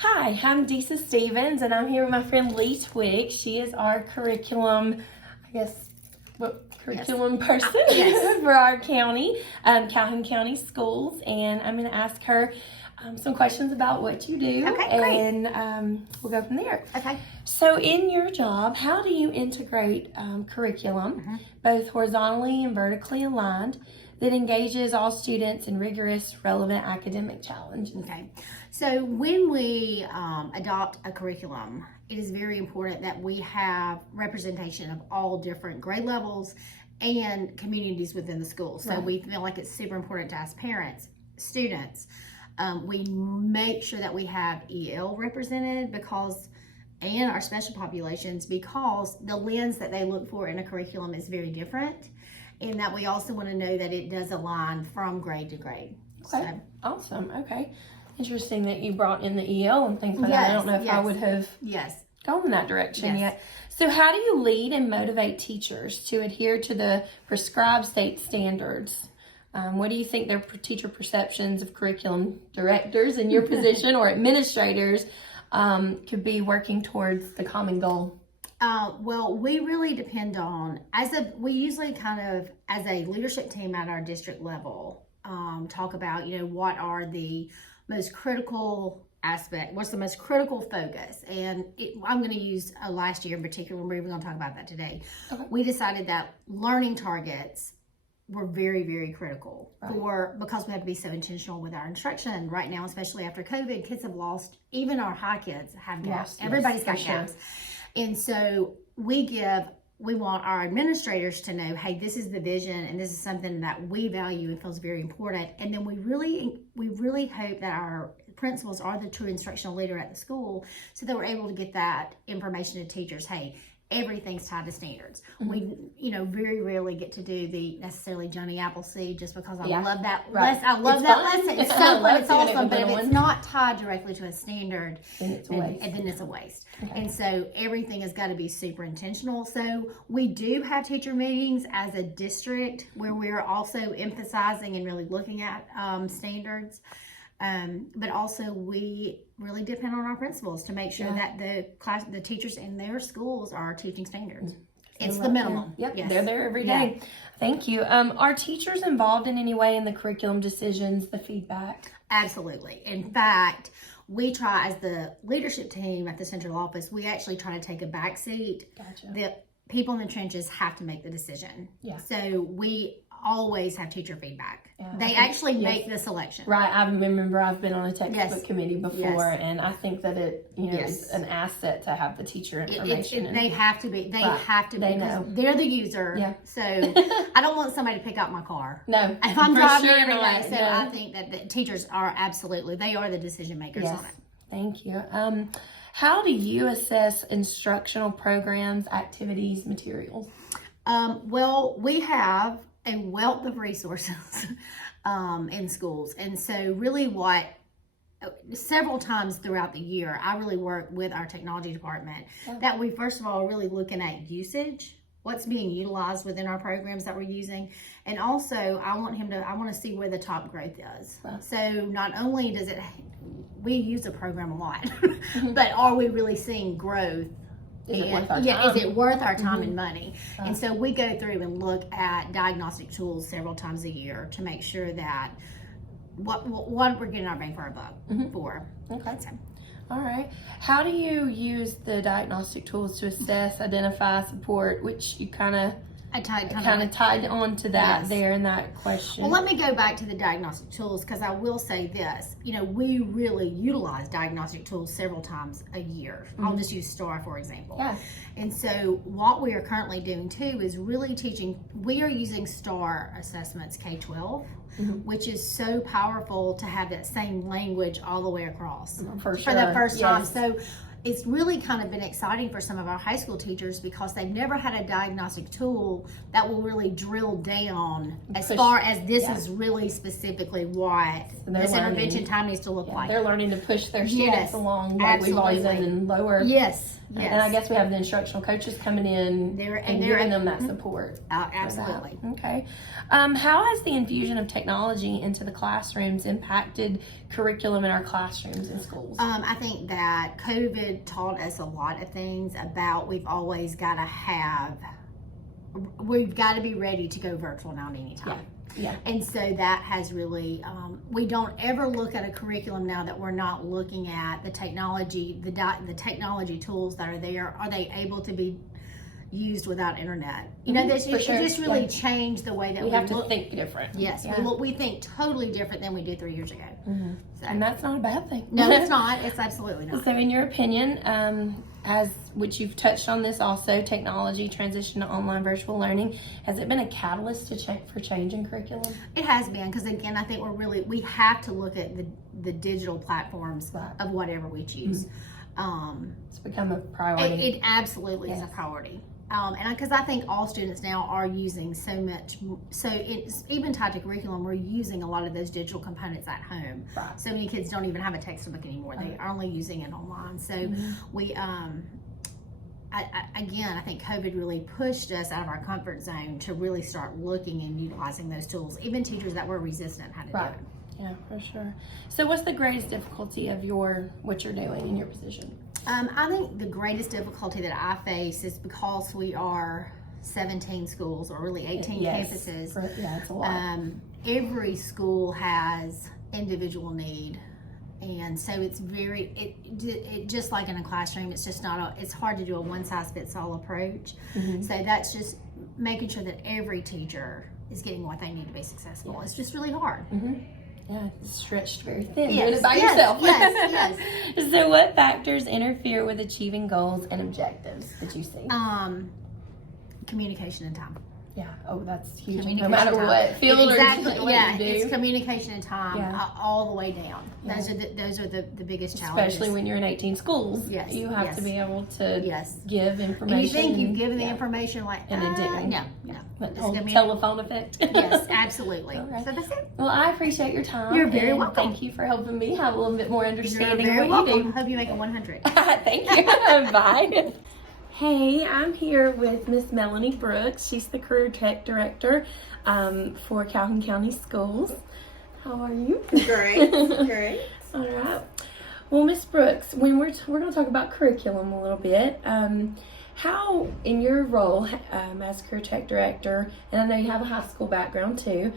Hi, I'm Disa Stevens, and I'm here with my friend Lee Twig. She is our curriculum, curriculum person for our county, Calhoun County Schools. And I'm going to ask her some questions about what you do. Okay, great. And we'll go from there. Okay. So in your job, how do you integrate curriculum, both horizontally and vertically aligned, that engages all students in rigorous, relevant academic challenges? Okay. So when we adopt a curriculum, it is very important that we have representation of all different grade levels and communities within the school. So we feel like it's super important to ask parents, students. We make sure that we have EL represented and our special populations, because the lens that they look for in a curriculum is very different. And that we also want to know that it does align from grade to grade. Okay, So, awesome. Okay, interesting that you brought in the EL and things like that. I don't know if I would have gone in that direction yet. So how do you lead and motivate teachers to adhere to the prescribed state standards? What do you think their teacher perceptions of curriculum directors in your position or administrators could be working towards the common goal? Well, we really depend on, we usually as a leadership team at our district level, talk about, what are the most critical what's the most critical focus. And I'm going to use last year in particular, we're even going to talk about that today. Okay. We decided that learning targets were very, very critical because we have to be so intentional with our instruction right now, especially after COVID. Kids have lost, even our high kids have gaps. Everybody's got gaps. And so we want our administrators to know, hey, this is the vision and this is something that we value and feels very important. And then we really hope that our principals are the true instructional leader at the school, so that we're able to get that information to teachers. Hey, everything's tied to standards. We, very rarely get to do the necessarily Johnny Appleseed, just because I love that. I love that lesson. It's so fun. It's awesome. But if it's not tied directly to a standard, then it's a waste. And then it's a waste. Okay. And so everything has got to be super intentional. So we do have teacher meetings as a district where we're also emphasizing and really looking at standards. But also we really depend on our principals to make sure that the teachers in their schools are teaching standards. It's the minimum. Yep, they're there every day. Yeah. Thank you. Are teachers involved in any way in the curriculum decisions, the feedback? Absolutely. In fact, we try, as the leadership team at the central office, we actually try to take a back seat. Gotcha. The people in the trenches have to make the decision. Yeah. So we always have teacher feedback. Yeah, they actually make the selection. Right. I remember I've been on a textbook committee before, and I think that it is an asset to have the teacher information. They have to be. They have to be. Because they're the user. Yeah. So I don't want somebody to pick up my car. No. If I'm driving every day. So I think that the teachers are they are the decision makers on it. Thank you. How do you assess instructional programs, activities, materials? Well, we have a wealth of resources in schools. And so really several times throughout the year, I really work with our technology department that we, first of all, are really looking at usage, what's being utilized within our programs that we're using. And also I want to see where the top growth is. Wow. So not only we use a program a lot, but are we really seeing growth? Is it worth our time and money? And so we go through and look at diagnostic tools several times a year to make sure that what we're getting our bang for our buck for. Okay. So, all right. How do you use the diagnostic tools to assess, identify, support, which you kind of tied on to that there in that question? Well, let me go back to the diagnostic tools, because I will say this. We really utilize diagnostic tools several times a year. I'll just use STAR, for example. Yeah. And so what we are currently doing too is really teaching. We are using STAR assessments K-12, which is so powerful to have that same language all the way across for the first time. So it's really kind of been exciting for some of our high school teachers because they've never had a diagnostic tool that will really drill down as far as this is really specifically what this intervention time needs to look like. They're learning to push their students along like we've always done in lower. Yes. And I guess we have the instructional coaches coming in and giving them that support. Absolutely. Okay. How has the infusion of technology into the classrooms impacted curriculum in our classrooms and schools? I think that COVID taught us a lot of things about we've got to be ready to go virtual now at any time. Yeah. And so that has really, we don't ever look at a curriculum now that we're not looking at the technology, the technology tools that are there. Are they able to be used without internet? You know, it just really changed the way that we have to think different. Yes, we think totally different than we did 3 years ago. So, and that's not a bad thing. No, it's not. It's absolutely not. So in your opinion, which you've touched on this also, technology transition to online virtual learning, has it been a catalyst for change in curriculum? It has been, because again, I think we have to look at the digital platforms of whatever we choose. It's become a priority. It absolutely is a priority. And because I think all students now are using so much, so it's even tied to curriculum, we're using a lot of those digital components at home. Right. So many kids don't even have a textbook anymore. They are only using it online. So we, I think COVID really pushed us out of our comfort zone to really start looking and utilizing those tools. Even teachers that were resistant had to do it. Yeah, for sure. So what's the greatest difficulty of what you're doing in your position? I think the greatest difficulty that I face is because we are 17 schools, or really 18 campuses. It's a lot. Every school has individual need. And so it's just like in a classroom, it's just it's hard to do a one-size-fits-all approach. So that's just making sure that every teacher is getting what they need to be successful. It's just really hard. Yeah, it's stretched very thin. Doing it by yourself. Yes. So what factors interfere with achieving goals and objectives that you see? Communication and time. Yeah. Oh, that's huge. No matter what field or what you do. It's communication and time all the way down. Those are the biggest challenges. Especially when you're in 18 schools. Yes. You have to be able to give information. And you think you've given the information and it didn't. No. That whole telephone effect. Yes, absolutely. Right. So that's it. Well, I appreciate your time. You're very welcome. Thank you for helping me have a little bit more understanding You're very of what welcome. you do. Hope you make it 100. Thank you. Bye. Hey, I'm here with Miss Melanie Brooks. She's the Career Tech Director for Calhoun County Schools. How are you? Great. Great. All right. Well, Miss Brooks, when we're going to talk about curriculum a little bit, how, in your role as Career Tech Director, and I know you have a high school background too,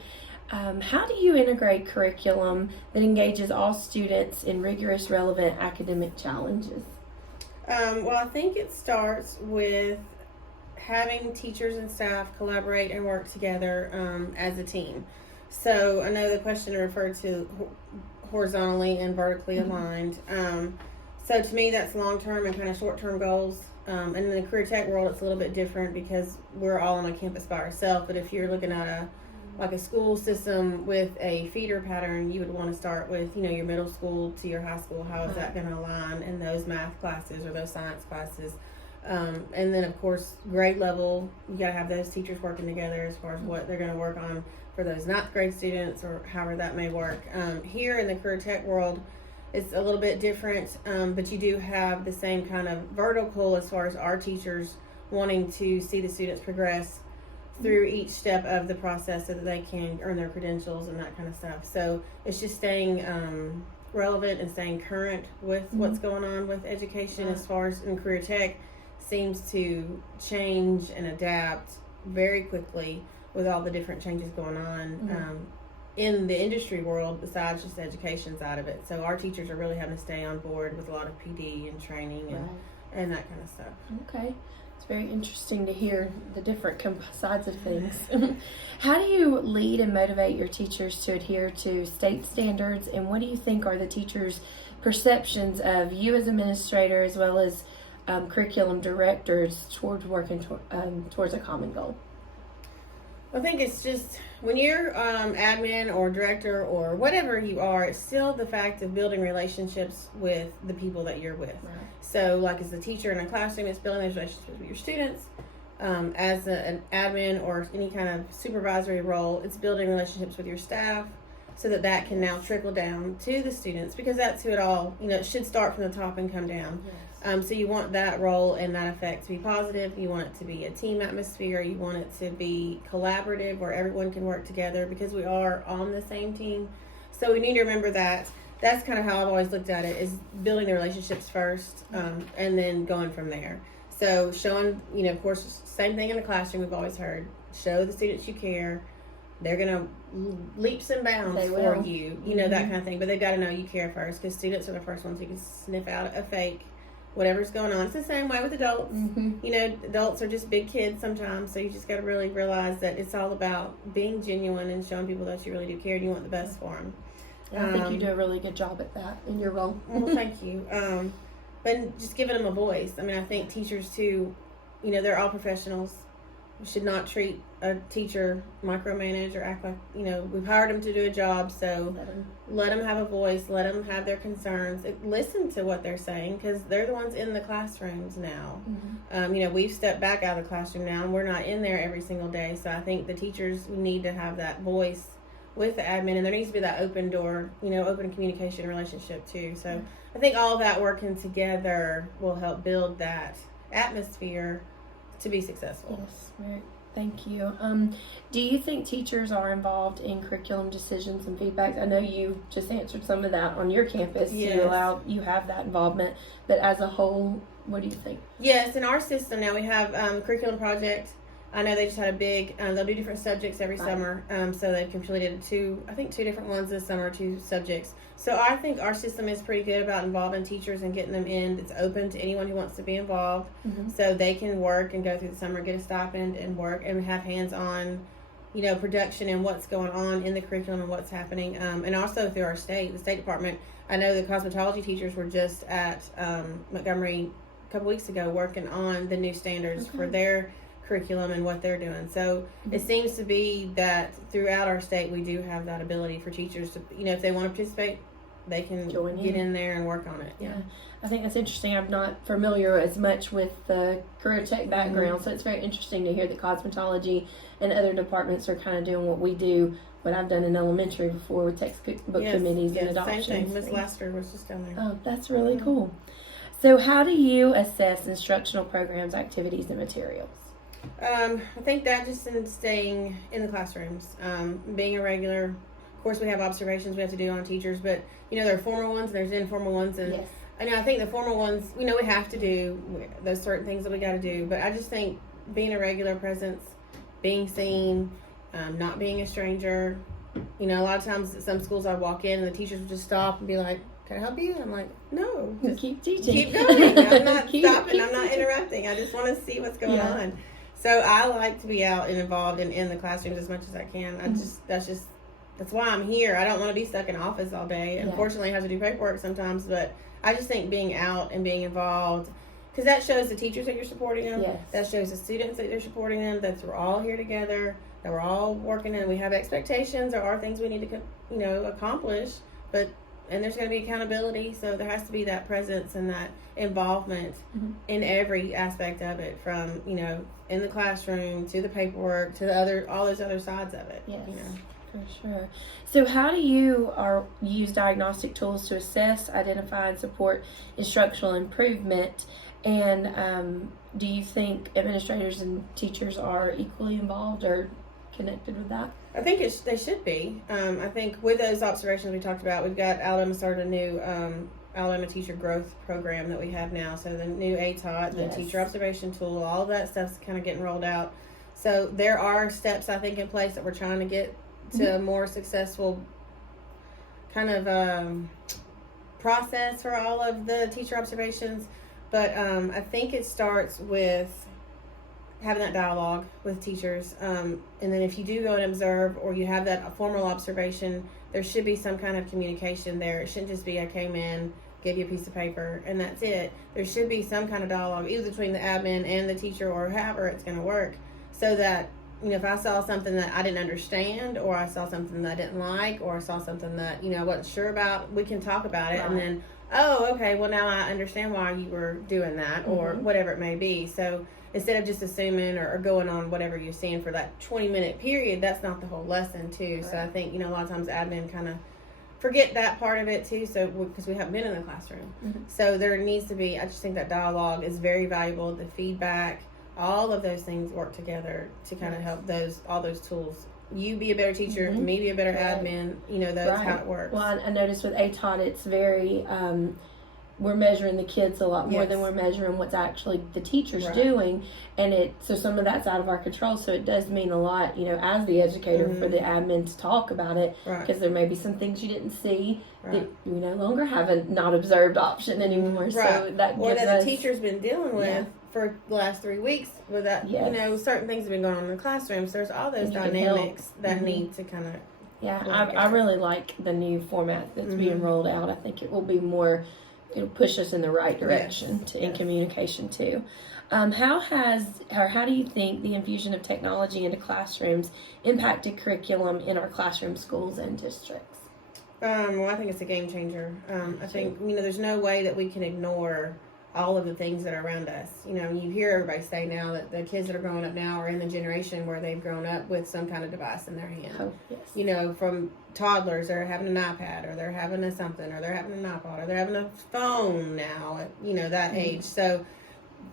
how do you integrate curriculum that engages all students in rigorous, relevant academic challenges? Well, I think it starts with having teachers and staff collaborate and work together as a team. So I know the question referred to horizontally and vertically aligned. So to me, that's long-term and kind of short-term goals. And in the career tech world, it's a little bit different because we're all on a campus by ourselves. But if you're looking at a school system with a feeder pattern, you would want to start with, your middle school to your high school. How is that going to align in those math classes or those science classes? And then, of course, grade level, you got to have those teachers working together as far as what they're going to work on for those ninth grade students or however that may work. Here in the career tech world, it's a little bit different, but you do have the same kind of vertical as far as our teachers wanting to see the students progress through each step of the process so that they can earn their credentials and that kind of stuff. So it's just staying relevant and staying current with what's going on with education as far as in career tech seems to change and adapt very quickly with all the different changes going on in the industry world besides just the education side of it. So our teachers are really having to stay on board with a lot of PD and training and that kind of stuff. Okay. It's very interesting to hear the different sides of things. How do you lead and motivate your teachers to adhere to state standards, and what do you think are the teachers' perceptions of you as administrator as well as curriculum directors towards working towards a common goal? I think it's just when you're admin or director or whatever you are, it's still the fact of building relationships with the people that you're with. Right. So, like as a teacher in a classroom, it's building those relationships with your students. As an admin or any kind of supervisory role, it's building relationships with your staff so that can now trickle down to the students, because that's who it all, it should start from the top and come down. Yes. So you want that role and that effect to be positive. You want it to be a team atmosphere. You want it to be collaborative where everyone can work together, because we are on the same team. So we need to remember that. That's kind of how I've always looked at it, is building the relationships first, and then going from there. So showing, of course, same thing in the classroom we've always heard. Show the students you care. They're going to leaps and bounds for you, that kind of thing. But they've got to know you care first, because students are the first ones who can sniff out a fake, whatever's going on. It's the same way with adults. Adults are just big kids sometimes. So you just got to really realize that it's all about being genuine and showing people that you really do care and you want the best for them. I think you do a really good job at that in your role. Well, thank you. But just giving them a voice. I mean, I think teachers too, they're all professionals. We should not treat a teacher micromanage or act like, we've hired them to do a job, so let them have a voice, let them have their concerns, listen to what they're saying, because they're the ones in the classrooms now. We've stepped back out of the classroom now, and we're not in there every single day, so I think the teachers need to have that voice with the admin, and there needs to be that open door, open communication relationship too. So I think all of that working together will help build that atmosphere to be successful. Yes, right. Thank you. Do you think teachers are involved in curriculum decisions and feedback? I know you just answered some of that on your campus to allow you have that involvement, but as a whole, what do you think? Yes, in our system now we have curriculum project. I know they just had a big, they'll do different subjects every summer. So they've completed two different ones this summer, 2 subjects. So I think our system is pretty good about involving teachers and getting them in. It's open to anyone who wants to be involved. So they can work and go through the summer, get a stipend and work and have hands-on, production and what's going on in the curriculum and what's happening. And also through our the State Department. I know the cosmetology teachers were just at Montgomery a couple weeks ago working on the new standards for their curriculum and what they're doing. So it seems to be that throughout our state we do have that ability for teachers to, if they want to participate, they can get in there and work on it. Yeah. I think that's interesting. I'm not familiar as much with the career tech background, so it's very interesting to hear that cosmetology and other departments are kind of doing what we do, what I've done in elementary before with textbook committees and adoptions. Same thing. Miss Lester was just down there. Oh, that's really cool. So how do you assess instructional programs, activities, and materials? I think that just in staying in the classrooms, being a regular. Of course, we have observations we have to do on teachers, but there are formal ones and there's informal ones, and I think the formal ones, we have to do those certain things that we got to do. But I just think being a regular presence, being seen, not being a stranger. A lot of times at some schools I walk in and the teachers would just stop and be like, "Can I help you?" And I'm like, "No, just keep teaching. Keep going. I'm not stopping. I'm not interrupting. I just want to see what's going on." So I like to be out and involved in the classrooms as much as I can. That's why I'm here. I don't want to be stuck in an office all day. Unfortunately, I have to do paperwork sometimes, but I just think being out and being involved, because that shows the teachers that you're supporting them. Yes. That shows the students that you're supporting them. That we're all here together. That we're all working and we have expectations. There are things we need to, accomplish, and there's going to be accountability. So there has to be that presence and that involvement in every aspect of it, from in the classroom to the paperwork to all those other sides of it. Yes. For sure. So how do you use diagnostic tools to assess, identify, and support instructional improvement? And do you think administrators and teachers are equally involved or connected with that? I think they should be. I think with those observations we talked about, we've got Alabama started a new Alabama Teacher Growth Program that we have now. So the new ATOT, the Teacher Observation Tool, all of that stuff's kind of getting rolled out. So there are steps, I think, in place that we're trying to get to a more successful kind of process for all of the teacher observations. But I think it starts with having that dialogue with teachers. And then if you do go and observe, or you have that formal observation, there should be some kind of communication there. It shouldn't just be, I came in, give you a piece of paper, and that's it. There should be some kind of dialogue, either between the admin and the teacher, or however it's going to work, so that if I saw something that I didn't understand, or I saw something that I didn't like, or I saw something that, I wasn't sure about, we can talk about it. Right. And then, oh, okay, well, now I understand why you were doing that, or whatever it may be. So instead of just assuming or going on whatever you're seeing for that 20-minute period, that's not the whole lesson, too. Right. So I think, a lot of times admin kind of forget that part of it, too, so because we haven't been in the classroom. So there needs to be, I just think that dialogue is very valuable, the feedback, all of those things work together to kind of help all those tools. You be a better teacher, me be a better admin, that's how it works. Well, I noticed with ATOT, it's very, we're measuring the kids a lot more than we're measuring what's actually the teacher's doing. And so some of that's out of our control. So it does mean a lot, as the educator for the admin to talk about it, because there may be some things you didn't see that we no longer have a not observed option anymore. So that or that the teacher's been dealing with for the last 3 weeks with that, certain things have been going on in the classrooms. There's all those dynamics that need to kind of. Yeah, I really like the new format that's being rolled out. I think it will be more, it'll push us in the right direction in communication too. How do you think the infusion of technology into classrooms impacted curriculum in our classroom, schools, and districts? Well, I think it's a game changer. I think, there's no way that we can ignore all of the things that are around us. You hear everybody say now that the kids that are growing up now are in the generation where they've grown up with some kind of device in their hand. Oh, yes. From toddlers, they're having an iPad, or they're having a something, or they're having an iPod, or they're having a phone now at, that age. So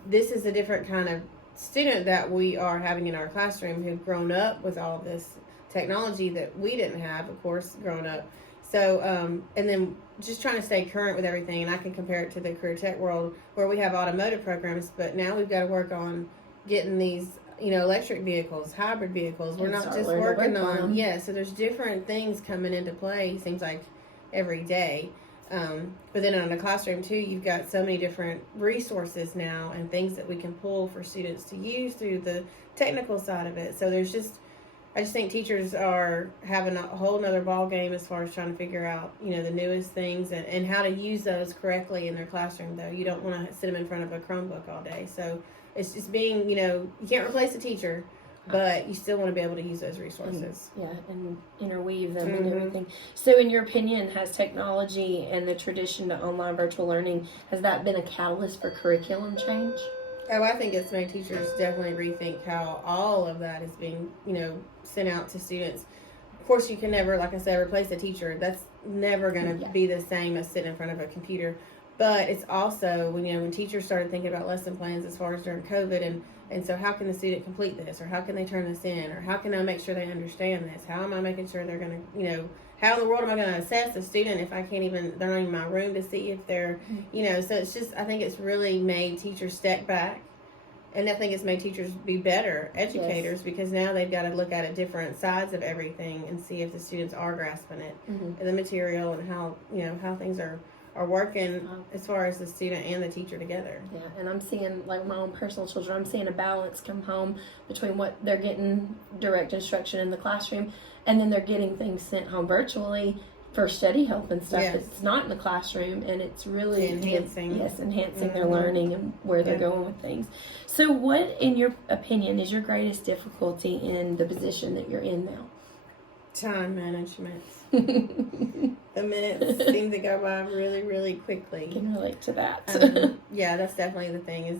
this is a different kind of student that we are having in our classroom who've grown up with all of this technology that we didn't have, of course, growing up. So, and then just trying to stay current with everything, and I can compare it to the career tech world where we have automotive programs, but now we've got to work on getting these, electric vehicles, hybrid vehicles. We're not just working on, so there's different things coming into play, seems like every day. But then in the classroom too, you've got so many different resources now and things that we can pull for students to use through the technical side of it. So I just think teachers are having a whole nother ball game as far as trying to figure out, the newest things and how to use those correctly in their classroom, though. You don't want to sit them in front of a Chromebook all day. So it's just being, you can't replace a teacher, but you still want to be able to use those resources. And interweave them and everything. So in your opinion, has technology and the tradition to online virtual learning, has that been a catalyst for curriculum change? Oh, I think it's made teachers definitely rethink how all of that is being, sent out to students. Of course, you can never, like I said, replace a teacher. That's never going to be the same as sitting in front of a computer. But it's also when teachers started thinking about lesson plans as far as during COVID, and so how can the student complete this, or how can they turn this in, or how can I make sure they understand this? How am I making sure they're going to, how in the world am I going to assess a student if I can't even, they're not even in my room to see if they're, so it's just, I think it's really made teachers step back. And I think it's made teachers be better educators because now they've got to look at different sides of everything and see if the students are grasping it, and the material, and how, how things are working as far as the student and the teacher together. Yeah, and I'm seeing, like my own personal children, I'm seeing a balance come home between what they're getting direct instruction in the classroom and then they're getting things sent home virtually for study help and stuff that's not in the classroom, and it's really enhancing their learning and where they're going with things. So what, in your opinion, is your greatest difficulty in the position that you're in now? Time management. The minutes seem to go by really, really quickly. I can relate to that. That's definitely the thing is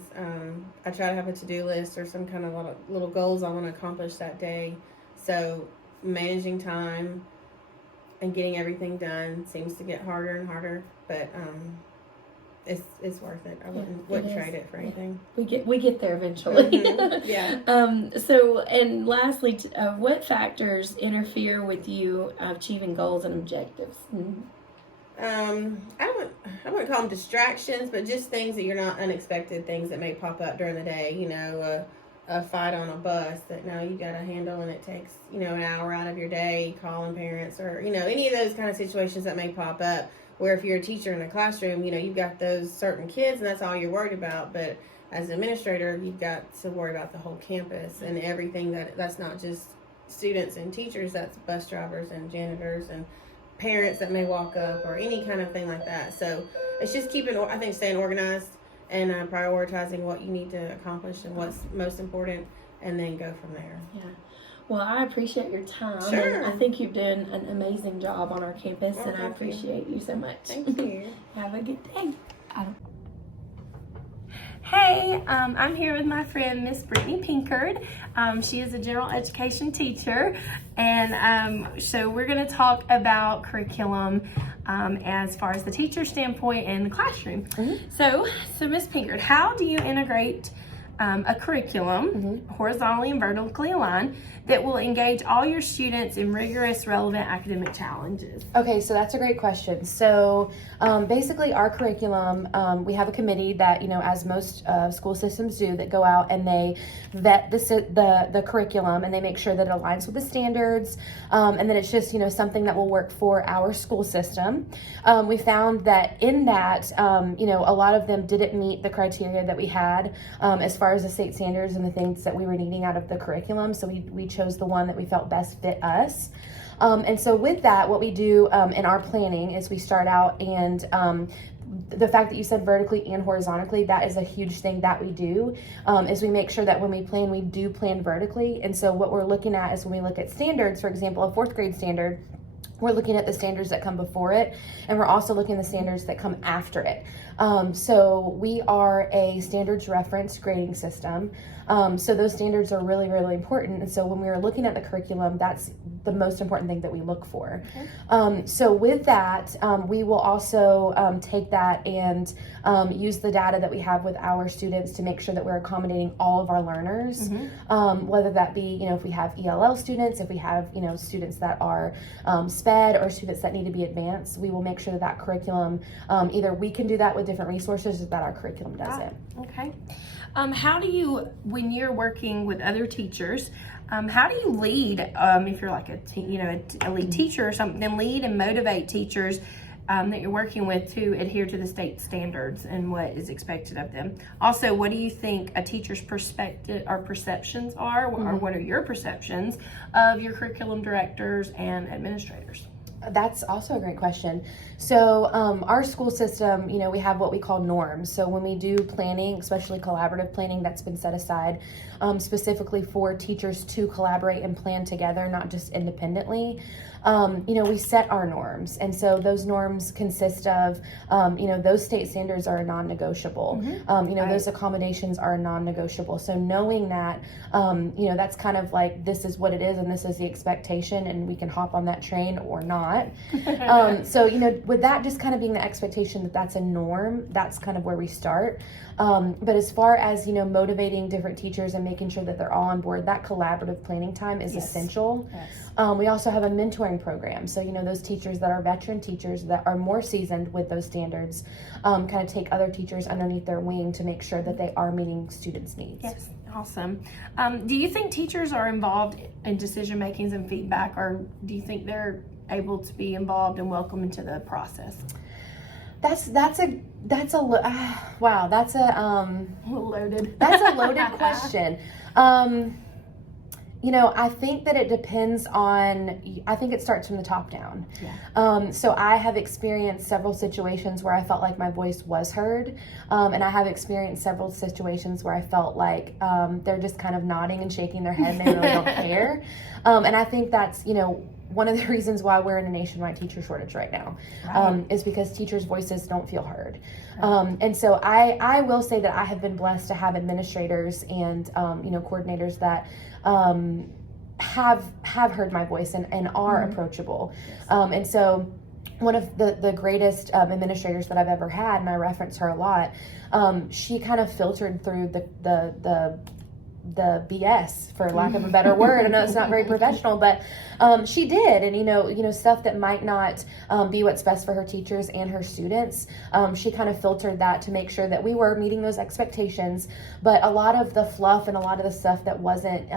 I try to have a to-do list or some kind of little goals I want to accomplish that day. So managing time and getting everything done seems to get harder and harder, but it's worth it. I wouldn't trade it for anything. We get there eventually. So, and lastly, what factors interfere with you achieving goals and objectives? I wouldn't call them distractions, but just things that you're not unexpected things that may pop up during the day. A fight on a bus that now you got to handle, and it takes an hour out of your day calling parents, or any of those kind of situations that may pop up. Where if you're a teacher in a classroom, you've got those certain kids, and that's all you're worried about. But as an administrator, you've got to worry about the whole campus and everything that's not just students and teachers. That's bus drivers and janitors and parents that may walk up, or any kind of thing like that. So it's just staying organized and prioritizing what you need to accomplish and what's most important, and then go from there. Yeah. Well, I appreciate your time. Sure. And I think you've done an amazing job on our campus, and I appreciate you so much. Thank you. Have a good day. Hey, I'm here with my friend, Miss Brittany Pinkard. She is a general education teacher, and so we're going to talk about curriculum as far as the teacher standpoint and the classroom. So Miss Pinkard, how do you integrate a curriculum, horizontally and vertically aligned, that will engage all your students in rigorous, relevant academic challenges? Okay, so that's a great question. So basically our curriculum, we have a committee that, as most school systems do, that go out and they vet the curriculum, and they make sure that it aligns with the standards, and that it's just, something that will work for our school system. We found that in that, a lot of them didn't meet the criteria that we had as far as the state standards and the things that we were needing out of the curriculum. So we chose the one that we felt best fit us. And so with that, what we do in our planning is we start out, and the fact that you said vertically and horizontally, that is a huge thing that we do, is we make sure that when we plan, we do plan vertically. And so what we're looking at is when we look at standards, for example, a 4th grade standard, we're looking at the standards that come before it, and we're also looking at the standards that come after it. So we are a standards reference grading system. So those standards are really, really important. And so when we are looking at the curriculum, that's the most important thing that we look for. So with that, we will also take that and use the data that we have with our students to make sure that we're accommodating all of our learners, whether that be, if we have ELL students, if we have, students that are SPED, or students that need to be advanced, we will make sure that that curriculum, either we can do that with different resources, or that our curriculum does it. Okay. How do you, when you're working with other teachers, how do you lead, if you're like a lead teacher or something, then lead and motivate teachers that you're working with to adhere to the state standards and what is expected of them? Also, what do you think a teacher's perspective or perceptions are, or what are your perceptions of your curriculum directors and administrators? That's also a great question. So our school system, we have what we call norms. So when we do planning, especially collaborative planning, that's been set aside specifically for teachers to collaborate and plan together, not just independently. We set our norms. And so those norms consist of, those state standards are non-negotiable. Those accommodations are non-negotiable. So knowing that, that's kind of like, this is what it is and this is the expectation, and we can hop on that train or not. So, with that just kind of being the expectation that that's a norm, that's kind of where we start. But as far as, motivating different teachers and making sure that they're all on board, that collaborative planning time is essential. We also have a mentoring program. So, those teachers that are veteran teachers that are more seasoned with those standards kind of take other teachers underneath their wing to make sure that they are meeting students' needs. Yes, awesome. Do you think teachers are involved in decision makings and feedback, or do you think they're able to be involved and welcome into the process? That's a loaded. That's a loaded question. I think that it depends on, I think it starts from the top down. So I have experienced several situations where I felt like my voice was heard. And I have experienced several situations where I felt like they're just kind of nodding and shaking their head and they really don't care. And I think that's, one of the reasons why we're in a nationwide teacher shortage right now, is because teachers' voices don't feel heard. And so I will say that I have been blessed to have administrators and, coordinators that have heard my voice and are approachable. And so one of the greatest administrators that I've ever had, and I reference her a lot, she kind of filtered through the BS, for lack of a better word. I know it's not very professional, but she did. And stuff that might not be what's best for her teachers and her students, she kind of filtered that to make sure that we were meeting those expectations. But a lot of the fluff and a lot of the stuff that wasn't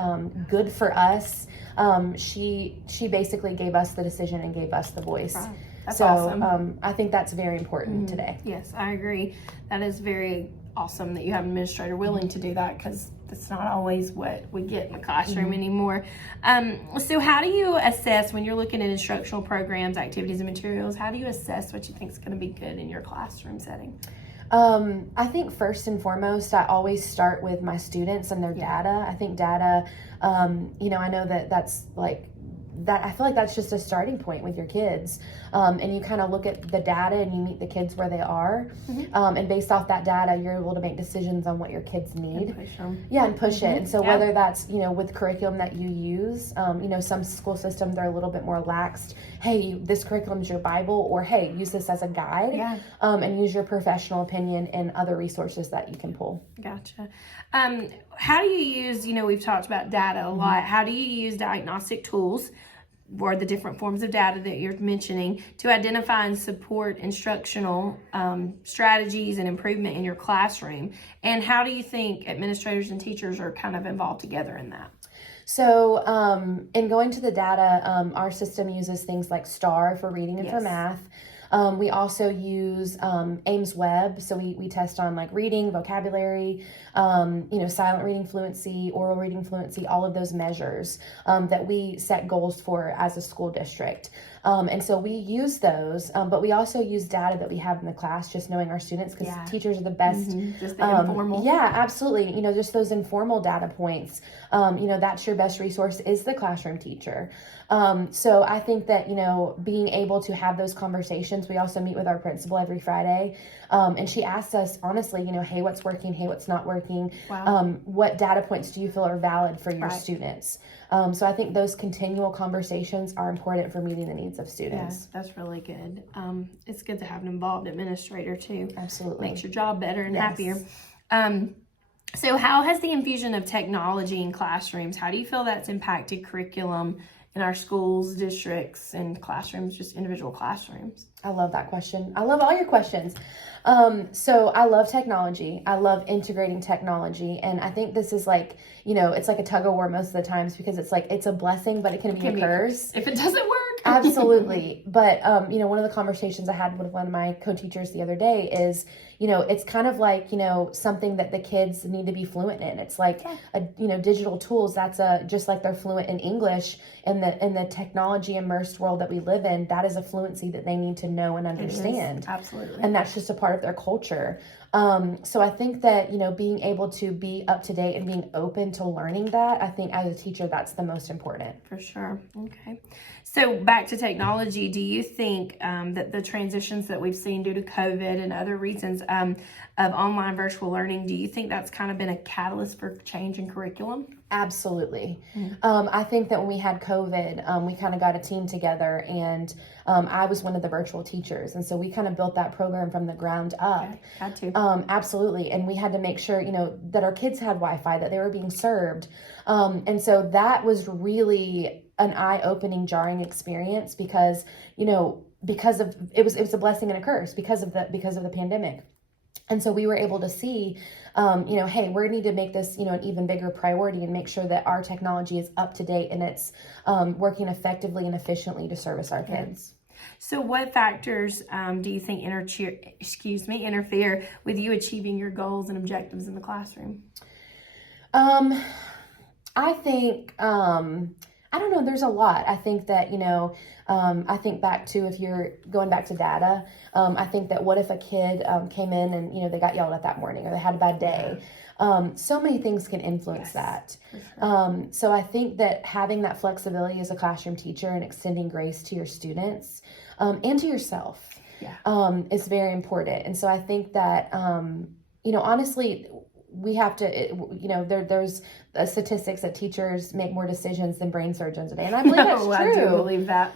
good for us, she basically gave us the decision and gave us the voice. Right. That's so awesome. I think that's very important today. Yes, I agree. That is very awesome that you have an administrator willing to do that, because that's not always what we get in the classroom anymore. So how do you assess, when you're looking at instructional programs, activities, and materials, how do you assess what you think is going to be good in your classroom setting? I think first and foremost, I always start with my students and their data. I think data, you know, I know that that's like, that I feel like that's just a starting point with your kids. And you kind of look at the data and you meet the kids where they are. And based off that data, you're able to make decisions on what your kids need. And push them. Yeah, and push it. And so whether that's, you know, with curriculum that you use, you know, some school systems are a little bit more laxed. Hey, this curriculum is your Bible, or hey, use this as a guide, and use your professional opinion and other resources that you can pull. Gotcha. How do you use, you know, we've talked about data a lot. How do you use diagnostic tools, or the different forms of data that you're mentioning, to identify and support instructional strategies and improvement in your classroom? And how do you think administrators and teachers are kind of involved together in that? So in going to the data, our system uses things like STAR for reading and for math. We also use Ames Web, so we test on like reading, vocabulary, you know, silent reading fluency, oral reading fluency, all of those measures that we set goals for as a school district. And so we use those, but we also use data that we have in the class, just knowing our students, because teachers are the best. Just the informal. Yeah, absolutely. You know, just those informal data points, you know, that's your best resource is the classroom teacher. So I think that, you know, being able to have those conversations, we also meet with our principal every Friday. And she asks us honestly, you know, hey, what's working? Hey, what's not working? What data points do you feel are valid for your students? So I think those continual conversations are important for meeting the needs of students. Yeah, that's really good. It's good to have an involved administrator too. Absolutely. Makes your job better and happier. So how has the infusion of technology in classrooms, how do you feel that's impacted curriculum in our schools, districts, and classrooms, just individual classrooms? I love that question. I love all your questions. So I love technology. I love integrating technology. And I think this is like, you know, it's like a tug of war most of the times, because it's like, it's a blessing, but it can be a curse. If it doesn't work. Absolutely. But, you know, one of the conversations I had with one of my co-teachers the other day is, you know, it's kind of like, you know, something that the kids need to be fluent in. It's like, you know, digital tools, that's just like they're fluent in English in the technology immersed world that we live in. That is a fluency that they need to know and understand. Absolutely. And that's just a part of their culture. So I think that, you know, being able to be up to date and being open to learning that, I think as a teacher, that's the most important. For sure. Okay. So back to technology, do you think that the transitions that we've seen due to COVID and other reasons of online virtual learning, do you think that's kind of been a catalyst for change in curriculum? Absolutely. I think that when we had COVID, we kind of got a team together, and I was one of the virtual teachers. And so we kind of built that program from the ground up. Okay. Had to. Absolutely. And we had to make sure, you know, that our kids had Wi-Fi, that they were being served. And so that was really an eye-opening, jarring experience, because, you know, because of, it was a blessing and a curse because of the pandemic. And so we were able to see, you know, hey, we need to make this, you know, an even bigger priority and make sure that our technology is up to date and it's working effectively and efficiently to service our kids. So what factors do you think interfere with you achieving your goals and objectives in the classroom? I think, I don't know, there's a lot. I think that, you know, I think back to, if you're going back to data, I think that what if a kid came in and, you know, they got yelled at that morning, or they had a bad day. So many things can influence that. Sure. So I think that having that flexibility as a classroom teacher and extending grace to your students and to yourself is very important. And so I think that, you know, honestly, we have to, you know, there's statistics that teachers make more decisions than brain surgeons a day. And I believe that's true. I do believe that.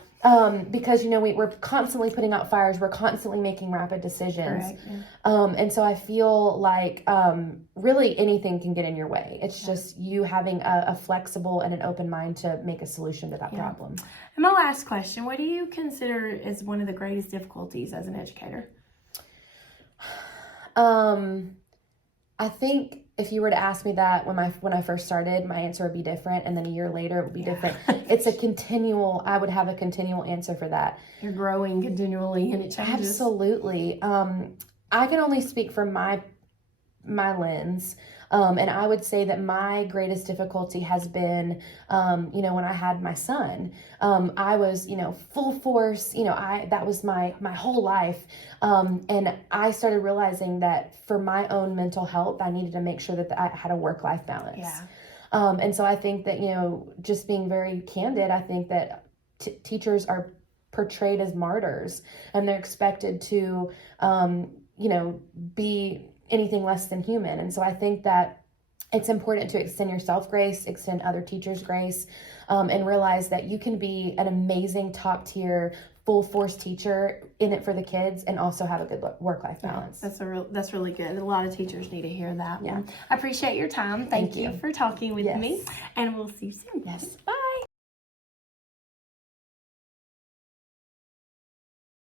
Because, you know, we're constantly putting out fires. We're constantly making rapid decisions. Correct, yeah. And so I feel like really anything can get in your way. It's just you having a flexible and an open mind to make a solution to that problem. And my last question, what do you consider is one of the greatest difficulties as an educator? I think if you were to ask me that when I first started, my answer would be different, and then a year later it would be different. It's I would have a continual answer for that. You're growing continually and it changes. Absolutely. I can only speak from my my lens. And I would say that my greatest difficulty has been, when I had my son, I was, full force, that was my whole life. And I started realizing that for my own mental health, I needed to make sure that I had a work-life balance. Yeah. And so I think that, just being very candid, I think that teachers are portrayed as martyrs, and they're expected to, be anything less than human. And so I think that it's important to extend yourself grace, extend other teachers grace, and realize that you can be an amazing top tier, full force teacher in it for the kids and also have a good work-life balance. That's really good. A lot of teachers need to hear that. Yeah. I appreciate your time. Thank you for talking with me, and we'll see you soon. Yes. Bye.